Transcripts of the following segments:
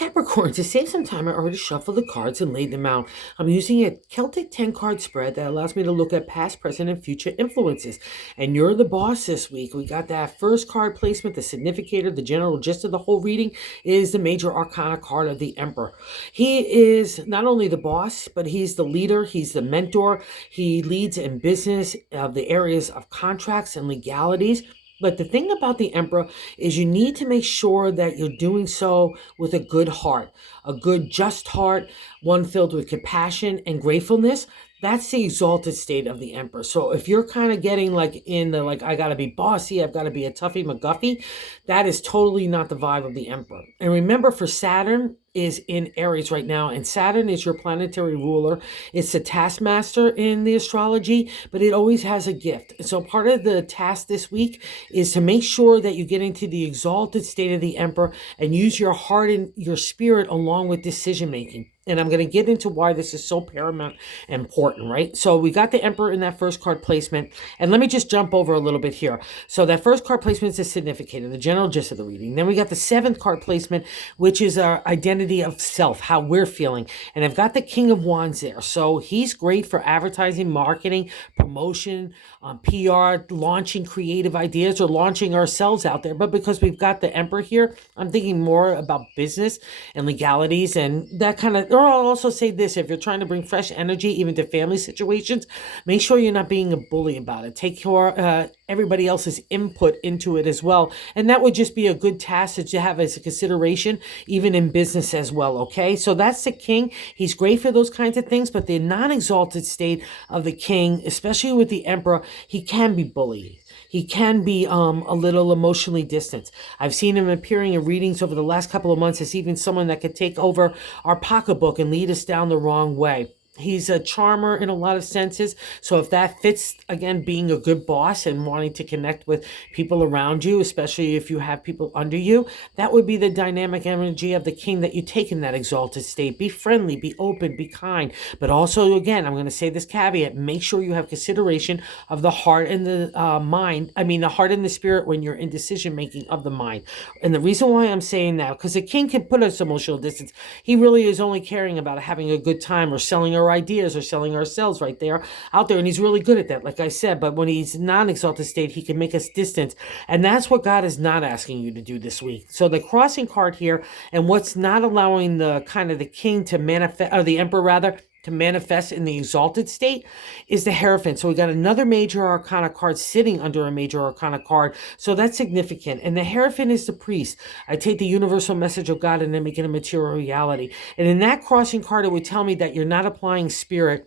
Capricorn, to save some time, I already shuffled the cards and laid them out. I'm using a Celtic 10 card spread that allows me to look at past, present, and future influences. And you're the boss this week. We got that first card placement, the significator, the general gist of the whole reading is the major arcana card of the Emperor. He is not only the boss, but he's the leader, he's the mentor. He leads in business of the areas of contracts and legalities. But the thing about the Emperor is you need to make sure that you're doing so with a good heart, a good, just heart, one filled with compassion and gratefulness. That's the exalted state of the Emperor. So if you're kind of getting like in the, like, I got to be bossy, I've got to be a toughie McGuffy, that is totally not the vibe of the Emperor. And remember, for Saturn is in Aries right now, and Saturn is your planetary ruler. It's the taskmaster in the astrology, but it always has a gift. So part of the task this week is to make sure that you get into the exalted state of the Emperor and use your heart and your spirit along with decision making. And I'm going to get into why this is so paramount and important, right? So we got the Emperor in that first card placement. And let me just jump over a little bit here. So that first card placement is the significator, the general gist of the reading. Then we got the seventh card placement, which is our identity of self, how we're feeling. And I've got the King of Wands there. So he's great for advertising, marketing, promotion, PR, launching creative ideas, or launching ourselves out there. But because we've got the Emperor here, I'm thinking more about business and legalities and that kind of. Or I'll also say this: if you're trying to bring fresh energy even to family situations, make sure you're not being a bully about it. Take your everybody else's input into it as well. And that would just be a good task to have as a consideration, even in business as well, okay? So that's the King. He's great for those kinds of things, but the non-exalted state of the King, especially with the Emperor, he can be bullied. He can be a little emotionally distant. I've seen him appearing in readings over the last couple of months as even someone that could take over our pocketbook and lead us down the wrong way. He's a charmer in a lot of senses. So if that fits, again, being a good boss and wanting to connect with people around you, especially if you have people under you, that would be the dynamic energy of the King that you take in that exalted state. Be friendly, be open, be kind. But also, again, I'm going to say this caveat: make sure you have consideration of the heart and the mind. I mean, the heart and the spirit when you're in decision making of the mind. And the reason why I'm saying that, because the King can put us emotional distance. He really is only caring about having a good time or selling our ideas or selling ourselves right there out there, and he's really good at that, like I said. But when he's non-exalted state, he can make us distant, and that's what God is not asking you to do this week. So the crossing card here, and what's not allowing the kind of the King to manifest, or the Emperor rather, to manifest in the exalted state, is the Hierophant. So we got another major arcana card sitting under a major arcana card. So that's significant. And the Hierophant is the priest. I take the universal message of God and then make it a material reality. And in that crossing card, it would tell me that you're not applying spirit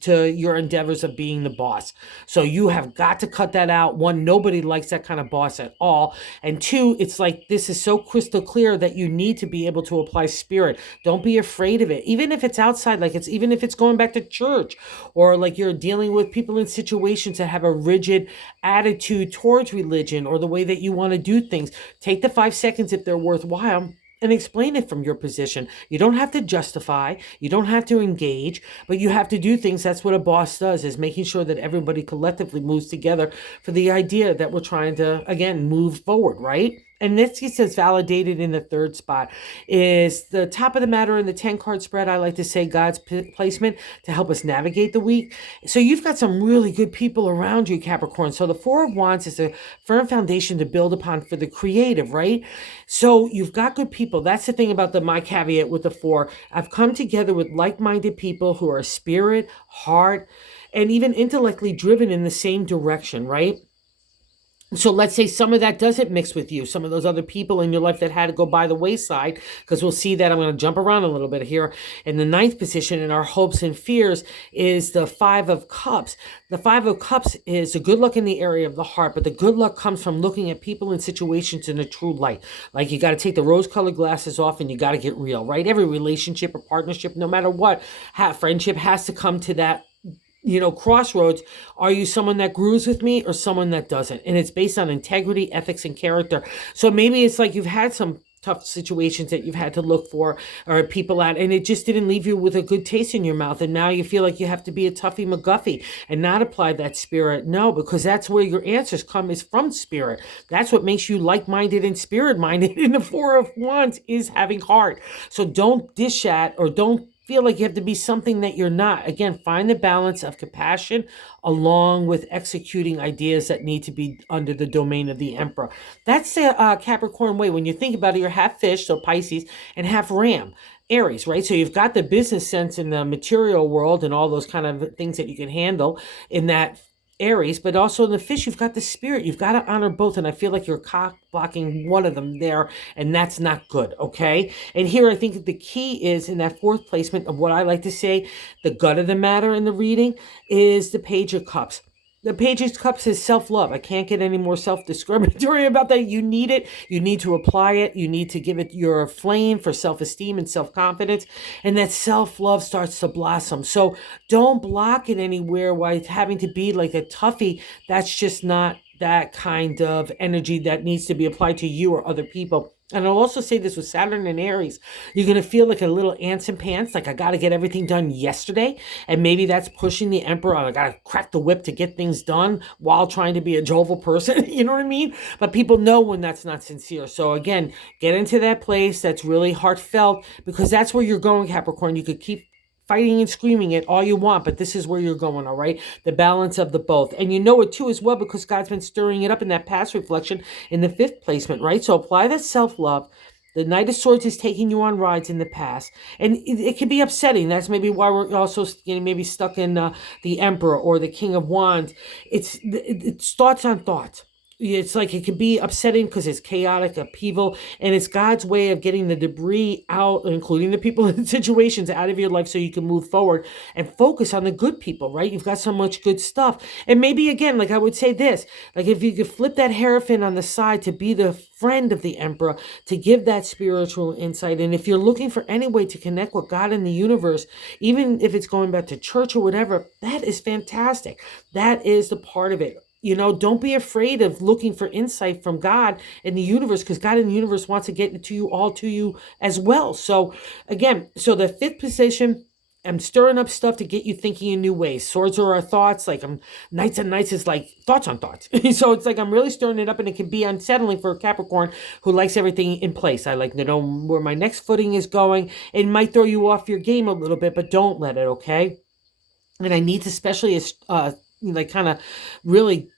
to your endeavors of being the boss. So you have got to cut that out. One, nobody likes that kind of boss at all. And two, it's like this is so crystal clear that you need to be able to apply spirit. Don't be afraid of it. Even if it's outside, like it's even if it's going back to church, or like you're dealing with people in situations that have a rigid attitude towards religion or the way that you want to do things. Take the 5 seconds if they're worthwhile and explain it from your position. You don't have to justify, you don't have to engage, but you have to do things. That's what a boss does, is making sure that everybody collectively moves together for the idea that we're trying to, again, move forward, right? And this gets us validated in the third spot, is the top of the matter in the 10 card spread. I like to say God's placement to help us navigate the week. So you've got some really good people around you, Capricorn. So the Four of Wands is a firm foundation to build upon for the creative, right? So you've got good people. That's the thing about my caveat with the four. I've come together with like-minded people who are spirit, heart, and even intellectually driven in the same direction, right? So let's say some of that doesn't mix with you, some of those other people in your life that had to go by the wayside, because we'll see that. I'm going to jump around a little bit here. In the ninth position in our hopes and fears is the Five of Cups. The Five of Cups is a good luck in the area of the heart, but the good luck comes from looking at people and situations in a true light. Like you got to take the rose-colored glasses off and you got to get real, right? Every relationship or partnership, no matter what, friendship has to come to that crossroads. Are you someone that grooves with me or someone that doesn't? And it's based on integrity, ethics, and character. So maybe it's like you've had some tough situations that you've had to look for or people at, and it just didn't leave you with a good taste in your mouth. And now you feel like you have to be a toughie McGuffey and not apply that spirit. No, because that's where your answers come, is from spirit. That's what makes you like-minded and spirit-minded. And the Four of Wands is having heart. So don't dish at, or don't feel like you have to be something that you're not. Again, find the balance of compassion along with executing ideas that need to be under the domain of the Emperor. That's the Capricorn way. When you think about it, you're half fish, so Pisces, and half ram, Aries, right? So you've got the business sense in the material world and all those kind of things that you can handle in that Aries, but also in the fish, you've got the spirit. You've got to honor both. And I feel like you're cock blocking one of them there, and that's not good. Okay. And here, I think the key is in that fourth placement of what I like to say, the gut of the matter in the reading is the Page of Cups. The Page of Cups is self-love. I can't get any more self-discriminatory about that. You need it. You need to apply it. You need to give it your flame for self-esteem and self-confidence. And that self-love starts to blossom. So don't block it anywhere while having to be like a toughie. That's just not that kind of energy that needs to be applied to you or other people. And I'll also say this with Saturn and Aries, you're going to feel like a little ants and pants, like I got to get everything done yesterday. And maybe that's pushing the Emperor. I got to crack the whip to get things done while trying to be a jovial person. You know what I mean? But people know when that's not sincere. So again, get into that place that's really heartfelt, because that's where you're going, Capricorn. You could keep fighting and screaming it all you want, but this is where you're going, all right? The balance of the both. And you know it too as well, because God's been stirring it up in that past reflection in the fifth placement, right? So apply that self-love. The Knight of Swords is taking you on rides in the past. And it can be upsetting. That's maybe why we're also getting maybe stuck in the Emperor or the King of Wands. It's thoughts on thoughts. It's like it can be upsetting because it's chaotic upheaval, and it's God's way of getting the debris out, including the people and situations, out of your life so you can move forward and focus on the good people, right? You've got so much good stuff. And maybe, again, like I would say this, like if you could flip that hierophant on the side to be the friend of the Emperor, to give that spiritual insight. And if you're looking for any way to connect with God in the universe, even if it's going back to church or whatever, that is fantastic. That is the part of it. You know, don't be afraid of looking for insight from God in the universe, because God in the universe wants to get it to you, all to you as well. So again, so the fifth position, I'm stirring up stuff to get you thinking in new ways. Swords are our thoughts. Like Knights and Knights is like thoughts on thoughts. So it's like I'm really stirring it up, and it can be unsettling for a Capricorn who likes everything in place. I like to know where my next footing is going. It might throw you off your game a little bit, but don't let it, okay? And I need to especially like kind of really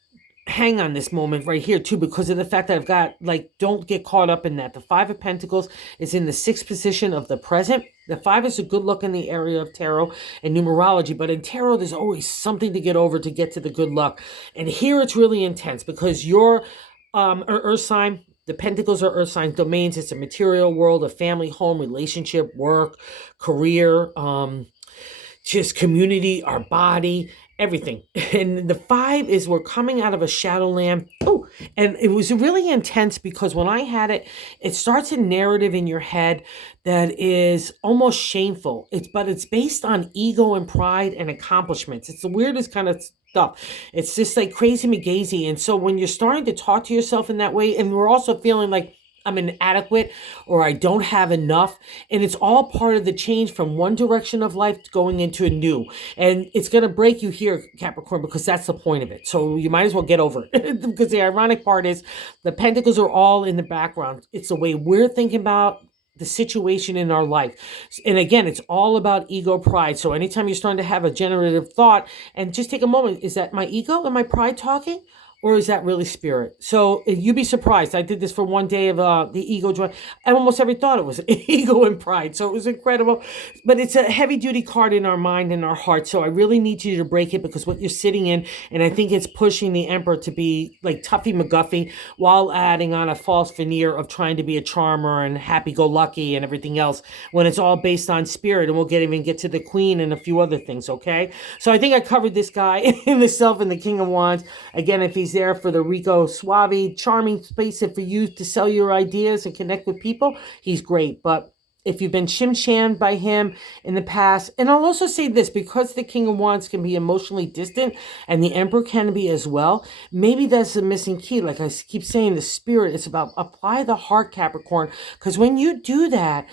hang on this moment right here too, because of the fact that I've got, like, don't get caught up in that. The Five of Pentacles is in the sixth position of the present. The five is a good look in the area of tarot and numerology, but in tarot, there's always something to get over to get to the good luck. And here it's really intense because your earth sign, the Pentacles are earth sign domains. It's a material world, a family, home, relationship, work, career, just community, our body, everything. And the five is we're coming out of a shadowland. Oh, and it was really intense because when I had it, it starts a narrative in your head that is almost shameful. But it's based on ego and pride and accomplishments. It's the weirdest kind of stuff. It's just like crazy McGazy. And so when you're starting to talk to yourself in that way, and we're also feeling like I'm inadequate or I don't have enough. And it's all part of the change from one direction of life going into a new. And it's going to break you here, Capricorn, because that's the point of it. So you might as well get over it. Because the ironic part is the Pentacles are all in the background. It's the way we're thinking about the situation in our life. And again, it's all about ego, pride. So anytime you're starting to have a generative thought, and just take a moment, is that my ego and my pride talking? Or is that really spirit? So you'd be surprised. I did this for one day of the ego joy. I almost every thought it was ego and pride. So it was incredible. But it's a heavy duty card in our mind and our heart. So I really need you to break it, because what you're sitting in, and I think it's pushing the Emperor to be like Tuffy McGuffey while adding on a false veneer of trying to be a charmer and happy-go-lucky and everything else, when it's all based on spirit. And we'll even get to the Queen and a few other things, okay? So I think I covered this guy in the Self and the King of Wands. Again, if he's there for the Rico Suave, charming space, and for you to sell your ideas and connect with people, he's great. But if you've been shim-shammed by him in the past. And I'll also say this, because the King of Wands can be emotionally distant and the Emperor can be as well, maybe that's the missing key. Like I keep saying, the spirit, it's about apply the heart, Capricorn, because when you do that,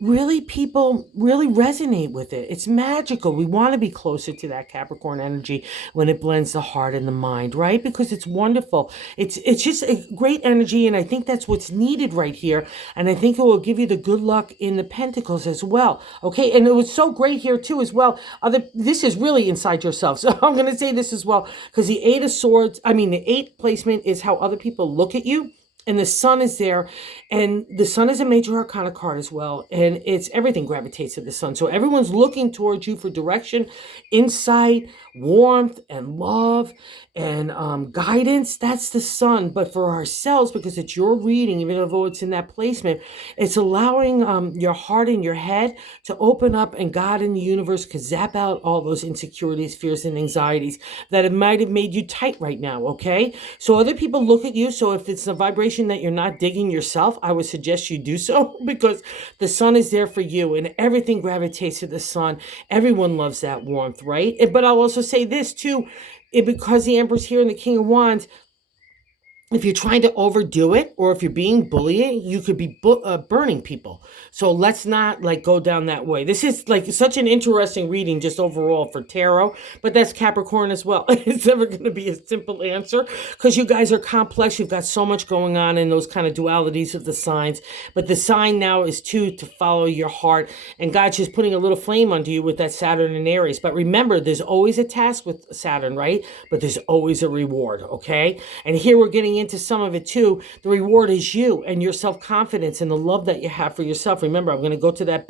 really people really resonate with it. It's magical. We want to be closer to that Capricorn energy when it blends the heart and the mind, right? Because it's wonderful. It's just a great energy, and I think that's what's needed right here. And I think it will give you the good luck in the Pentacles as well. Okay, and it was so great here too as well. This is really inside yourself. So I'm going to say this as well, because the Eight of Swords, the eighth placement is how other people look at you. And the sun is there, and the sun is a major arcana card as well, and it's everything gravitates to the sun. So everyone's looking towards you for direction, insight, warmth, and love, and guidance. That's the sun. But for ourselves, because it's your reading, even though it's in that placement, it's allowing your heart and your head to open up, and God in the universe could zap out all those insecurities, fears, and anxieties that it might have made you tight right now. Okay, so other people look at you. So if it's a vibration that you're not digging yourself, I would suggest you do so, because the sun is there for you, and everything gravitates to the sun. Everyone loves that warmth, right? But I'll also say this too, because the Emperor's here and the King of Wands, if you're trying to overdo it, or if you're being bullying, you could be burning people. So let's not go down that way. This is such an interesting reading just overall for tarot, but that's Capricorn as well. It's never going to be a simple answer, because you guys are complex. You've got so much going on in those kind of dualities of the signs. But the sign now is to follow your heart, and God's just putting a little flame under you with that Saturn and Aries. But remember, there's always a task with Saturn, right? But there's always a reward, okay? And here we're getting into some of it too. The reward is you and your self-confidence and the love that you have for yourself. Remember, I'm going to go to that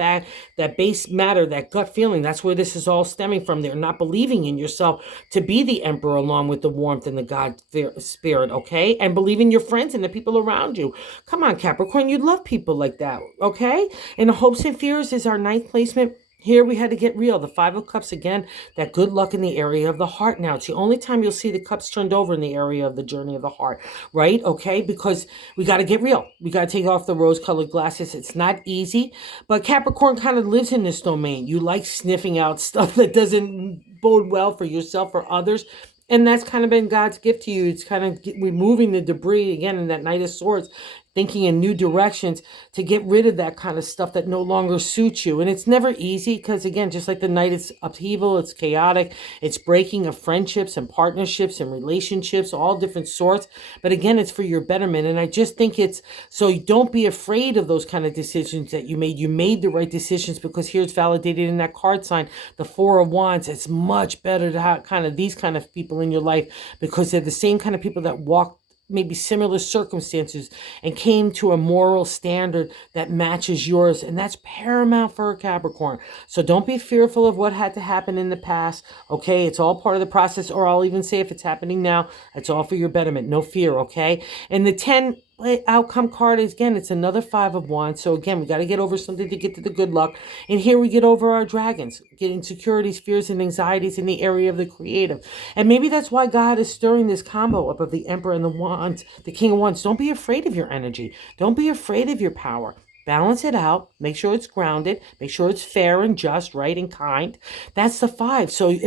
base matter, that gut feeling. That's where this is all stemming from. They're not believing in yourself to be the Emperor, along with the warmth and the God spirit, okay? And believe in your friends and the people around you. Come on, Capricorn, you love people like that, okay? And the hopes and fears is our ninth placement. Here we had to get real. The Five of Cups, again, that good luck in the area of the heart now. It's the only time you'll see the cups turned over in the area of the journey of the heart, right? Okay, because we got to get real. We got to take off the rose-colored glasses. It's not easy, but Capricorn kind of lives in this domain. You like sniffing out stuff that doesn't bode well for yourself or others. And that's kind of been God's gift to you. It's kind of removing the debris, again, in that Knight of Swords, thinking in new directions to get rid of that kind of stuff that no longer suits you. And it's never easy, because, again, just like the Knight, it's upheaval, it's chaotic, it's breaking of friendships and partnerships and relationships, all different sorts. But again, it's for your betterment. And I just think it's, so don't be afraid of those kind of decisions that you made. You made the right decisions, because here it's validated in that card sign, the Four of Wands. It's much better to have kind of these kind of people in your life, because they're the same kind of people that walk maybe similar circumstances and came to a moral standard that matches yours. And that's paramount for a Capricorn. So don't be fearful of what had to happen in the past. Okay, it's all part of the process. Or I'll even say, if it's happening now, it's all for your betterment. No fear, okay? And the 10 outcome card is, again, it's another Five of Wands. So again, we got to get over something to get to the good luck. And here we get over our dragons, get insecurities, fears, and anxieties in the area of the creative. And maybe that's why God is stirring this combo up of the Emperor and the Wands, the King of Wands. Don't be afraid of your energy. Don't be afraid of your power. Balance it out. Make sure it's grounded. Make sure it's fair and just, right, and kind. That's the 5. So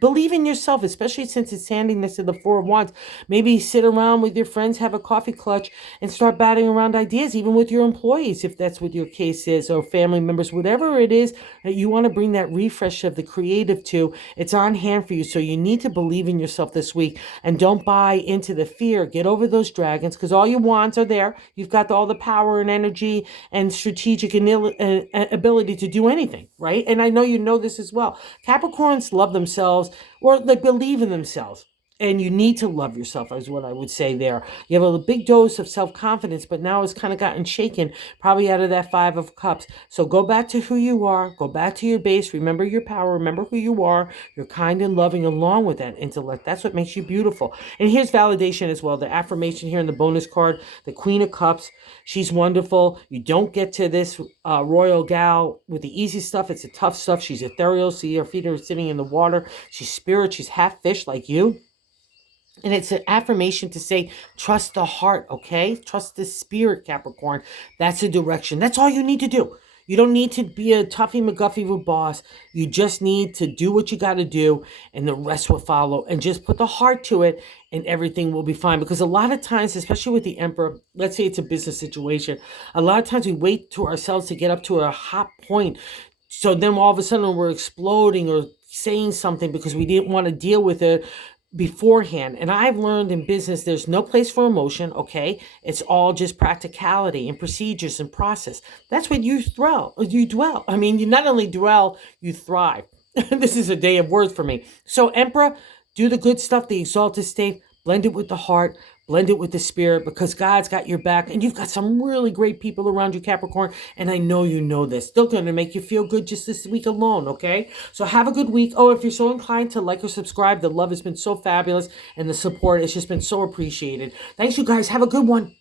believe in yourself, especially since it's standing next to the 4 of Wands. Maybe sit around with your friends, have a coffee clutch, and start batting around ideas, even with your employees, if that's what your case is, or family members, whatever it is that you want to bring that refresh of the creative to. It's on hand for you. So you need to believe in yourself this week, and don't buy into the fear. Get over those dragons, because all your wands are there. You've got all the power and energy and strategic and ability to do anything, right? And I know you know this as well. Capricorns love themselves, or they believe in themselves. And you need to love yourself, is what I would say there. You have a big dose of self-confidence, but now it's kind of gotten shaken, probably out of that 5 of Cups. So go back to who you are. Go back to your base. Remember your power. Remember who you are. You're kind and loving along with that intellect. That's what makes you beautiful. And here's validation as well. The affirmation here in the bonus card, the Queen of Cups. She's wonderful. You don't get to this royal gal with the easy stuff. It's the tough stuff. She's ethereal. See, her feet are sitting in the water. She's spirit. She's half fish like you. And it's an affirmation to say, trust the heart, okay? Trust the spirit, Capricorn. That's a direction. That's all you need to do. You don't need to be a Tuffy McGuffy with boss. You just need to do what you got to do, and the rest will follow. And just put the heart to it, and everything will be fine. Because a lot of times, especially with the Emperor, let's say it's a business situation, a lot of times we wait to ourselves to get up to a hot point. So then all of a sudden we're exploding or saying something because we didn't want to deal with it beforehand. And I've learned in business there's no place for emotion, okay? It's all just practicality and procedures and process. That's what you dwell. I mean, you not only dwell, you thrive. This is a day of words for me. So Emperor, do the good stuff, the exalted state, blend it with the heart, blend it with the spirit, because God's got your back and you've got some really great people around you, Capricorn. And I know you know this. They're going to make you feel good just this week alone, okay? So have a good week. Oh, if you're so inclined to like or subscribe, the love has been so fabulous and the support has just been so appreciated. Thanks, you guys. Have a good one.